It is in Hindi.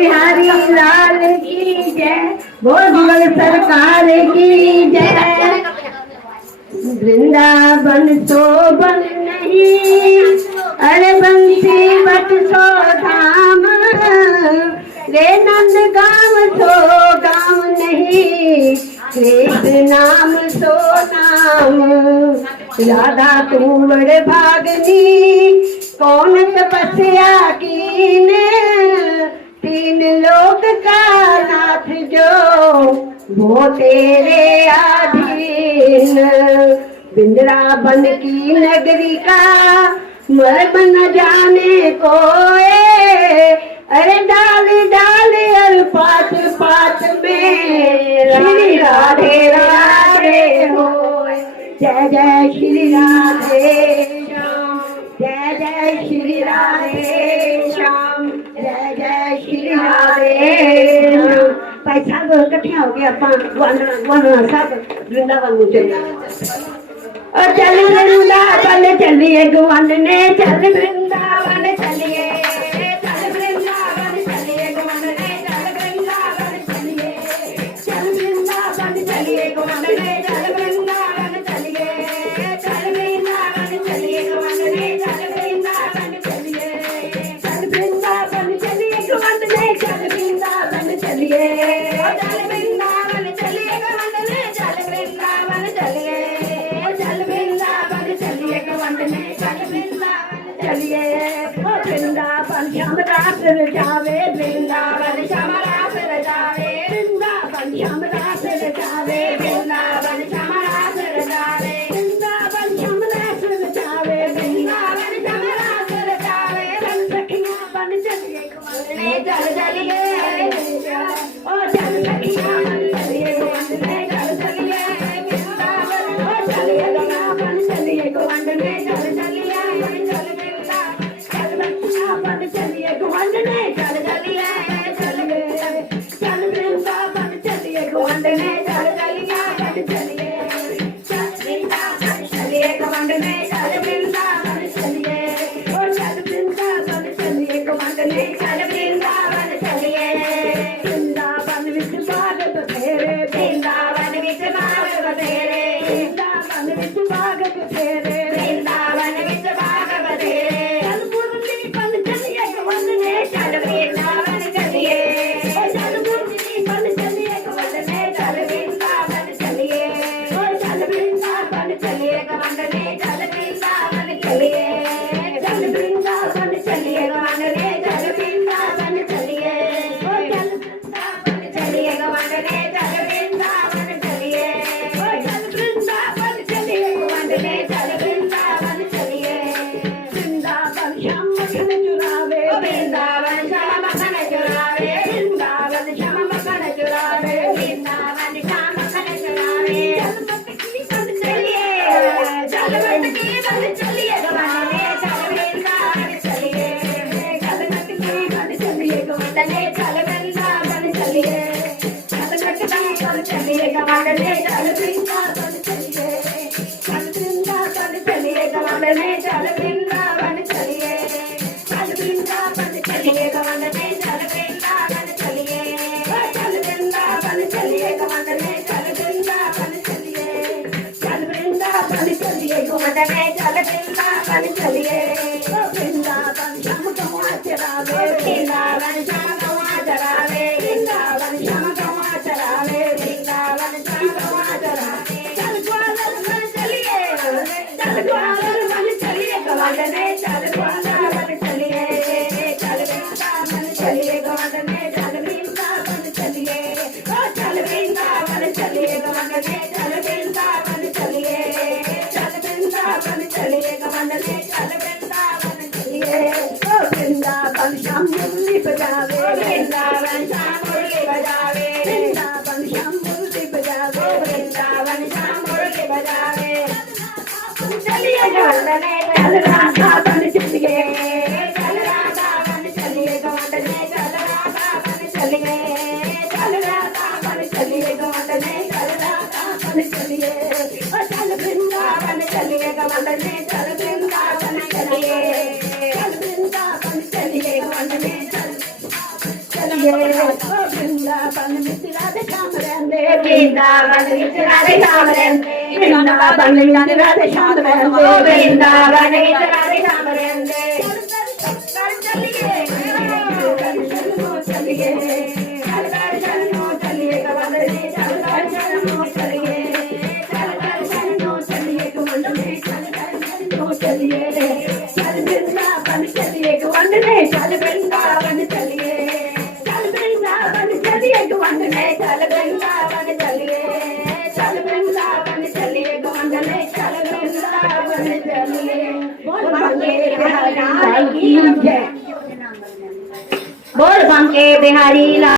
बिहारी लाल की जय, भोजपुर सरकार की जय। वृंदावन शोभन नहीं, अरे बंसी बट सो धाम, रे नंद गाम सो गाम नहीं, कृष्ण नाम सो नाम। राधा कुंवर भागनी कौन तपस्या कीने, तीन लोक का नाथ जो वो तेरे अधीन। वृंदावन की नगरी का मर्म न जाने कोई, अरे डाल डाल और पात पात में श्री राधे राधे हो। जय जय श्री राधे श्याम, जय जय श्री राधे श्याम, जय जय श्री राधे श्याम। भाई सब इकट्ठे हो गए अपन सब वृंदावन में चले और चल वृंदावन चलिए गुवन ने, चल वृंदावन चलिए, चल वृंदावन चलिए गुवन ने, चल वृंदावन चलिए, चल वृंदावन चलिए गुवन ने, चल वृंदावन चलिए, चल वृंदावन चलिए गुवन ने, चल वृंदावन चलिए, चल वृंदावन चलिए गुवन ने, चल वृंदावन चलिए, चल वृंदावन चलिए गुवन ने, चल वृंदावन चलिए, चल वृंदावन चलिए गुवन ने, चल वृंदावन चलिए। वृंदावन श्याम रास रचावे, वृंदावन श्याम रास रचावे, वृंदावन श्याम रास रचावे, वृंदावन श्याम रास रचावे, वृंदावन श्याम रास रचावे, वृंदावन श्याम रास रचावे। बन सखियां बन चलिए गुवन ने, चल चलिए, ओ चल सखियां बन चलिए गुवन ने, चल चलिए वृंदावन, ओ चलिए वृंदावन चलिए गुवन ने, चल चलिए, चल वृंदावन, चल वृंदावन चलिए गुवन ने, चल चलिए, चल वृंदावन चलिए गुवन ने, चल चलिए, चल वृंदावन चलिए गुवन ने, चल वृंदावन चलिए, ओ चल वृंदावन चलिए गुवन ने, चल वृंदावन चलिए। वृंदावन विच बाग बथेरे, वृंदावन विच बाग बथेरे, वृंदावन विच बाग बथेरे, वृंदावन विच बाग बथेरे। चल मुरली बन चलिए गुवन ने, चल वृंदावन चलिए, चल मुरली बन चलिए गुवन ने, चल वृंदावन चलिए, चल वृंदावन चलिए गुवन ने, चल वृंदावन चलिए, चल वृंदावन चलिए गुवन ने, चल वृंदावन चलिए, चल वृंदावन चलिए गुवन ने, चल वृंदावन चलिए, चल वृंदावन चलिए गुवन ने, चल वृंदावन चलिए। वृंदावन श्याम मखन चुरावे, वृंदावन श्याम मखन चुरावे, वृंदावन श्याम मखन चुरावे, वृंदावन श्याम मखन चुरावे। चल मटकी बन चलिए, चल मटकी बन चलिए गुवन ने, चल वृंदावन चलिए, चल मटकी बन चलिए गुवन ने, चल वृंदावन चलिए, चल मटकी बन चलिए गुवन ने, चल वृंदावन चलिए, चल वृंदावन चलिए गुवन ने, चल वृंदावन चलिए, चल वृंदावन चलिए गुवन ने, चल वृंदावन चलिए, चल वृंदावन चलिए गुवन ने, चल वृंदावन चलिए, चल वृंदावन चलिए गुवन ने, चल वृंदावन चलिए। वृंदावन श्याम गवा चरावे, वृंदावन श्याम गवा चरावे, वृंदावन श्याम गवा चरावे, वृंदावन श्याम गवा चरावे। चल ग्वालर बन चलिए, चल ग्वालर बन चलिए गुवन ने, चल ग्वालर चलिए, चल वृंदावन चलिए गुवन ने, चल वृंदावन चलिए, चल वृंदावन चलिए गुवन ने, चल वृंदावन चलिए, चल वृंदावन चलिए गुवन ने, चल वृंदावन चलिए। वृंदावन श्याम मुरली बजावे, वृंदावन श्याम मुरली बजावे, वृंदावन श्याम मुरली बजावे, वृंदावन श्याम मुरली बजावे। चलिए गुवन ने, चल राधा बन चलिए, चल राधा बन चलिए गुवन ने, चल राधा बन चलिए, चल राधा बन चलिए गुवन ने, चल राधा बन चलिए, चल वृंदावन चलिए गुवन ने, चल वृंदावन चलिए, चल वृंदावन चलिए गुवन ने, चल चलिए वृंदावन विच राधे श्याम रहंदे वृंदावन विच राधे श्याम रहंदे वृंदावन विच राधे श्याम रहंदे वृंदावन विच राधे श्याम रहंदे चलिए चलिए चलिए कवंदने चल चलिए चलिए कवंदने चलिए चल वृंदावन चलिए कवंदने चल वृंदावन चलिए चल वृंदावन चलिए कवंदने चल वृंदावन चलिए चल वृंदावन चलिए कवंदने चल वृंदावन चलिए बोल बांके बिहारी लाल की जय बोल बांके बिहारी लाल